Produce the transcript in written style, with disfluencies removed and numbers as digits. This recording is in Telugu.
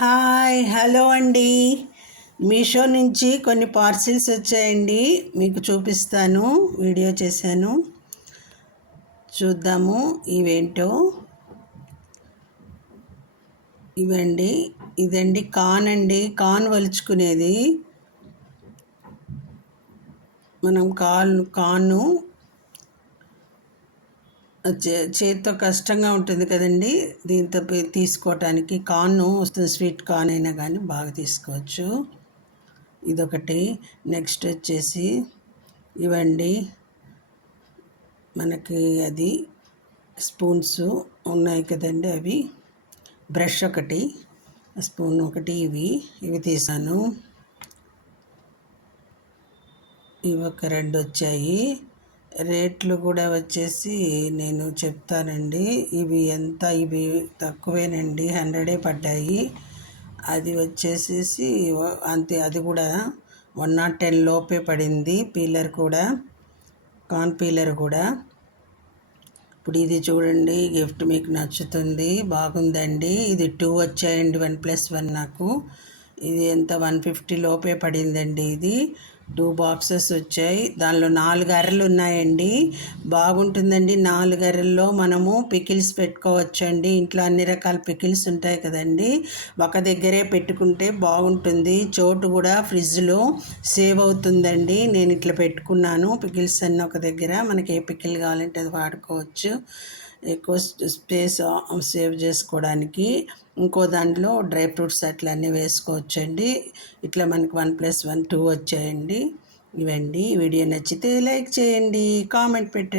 హాయ్ హలో అండి. మీషో నుంచి కొన్ని పార్సిల్స్ వచ్చాయండి, మీకు చూపిస్తాను. వీడియో చేశాను, చూద్దాము ఇవేంటో. ఇవండి, ఇదండి కాన్ అండి, కాన్ వలుచుకునేది. మనం కాను చేతితో కష్టంగా ఉంటుంది కదండి, దీంతో తీసుకోవటానికి. కాను వస్తుంది, స్వీట్ కార్న్ అయినా కానీ బాగా తీసుకోవచ్చు. ఇదొకటి. నెక్స్ట్ వచ్చేసి ఇవండి, మనకి అది స్పూన్స్ ఉన్నాయి కదండి, అవి. బ్రష్ ఒకటి, స్పూన్ ఒకటి, ఇవి తీసాను. ఇవి ఒక రెండు వచ్చాయి. రేట్లు కూడా వచ్చేసి నేను చెప్తానండి. ఇవి తక్కువేనండి, 100 పడ్డాయి. అది వచ్చేసేసి అంతే, అది కూడా 110 లోపే పడింది. పీలర్ కూడా, కార్న్ పీలర్ కూడా. ఇప్పుడు ఇది చూడండి, గిఫ్ట్ మీకు నచ్చుతుంది, బాగుందండి. ఇది 2 వచ్చాయండి, 1+1 నాకు. ఇది ఎంత 150 లోపే పడిందండి. ఇది 2 బాక్సెస్ వచ్చాయి, దానిలో 4 అరలు ఉన్నాయండి. బాగుంటుందండి. 4 అరల్లో మనము పికిల్స్ పెట్టుకోవచ్చండి. ఇంట్లో అన్ని రకాల పికిల్స్ ఉంటాయి కదండి, ఒక దగ్గరే పెట్టుకుంటే బాగుంటుంది. చోటు కూడా ఫ్రిడ్జ్లో సేవ్ అవుతుందండి. నేను ఇట్లా పెట్టుకున్నాను పికిల్స్ అన్నీ ఒక దగ్గర. మనకి ఏ పికిల్ కావాలంటే అది వాడుకోవచ్చు, ఎక్కువ స్పేస్ సేవ్ చేసుకోవడానికి. ఇంకో దాంట్లో డ్రై ఫ్రూట్స్ అట్లా అన్నీ వేసుకోవచ్చండి. ఇట్లా మనకి 1+1 2 వచ్చాయండి. ఇవండి. వీడియో నచ్చితే లైక్ చేయండి, కామెంట్ పెట్టండి.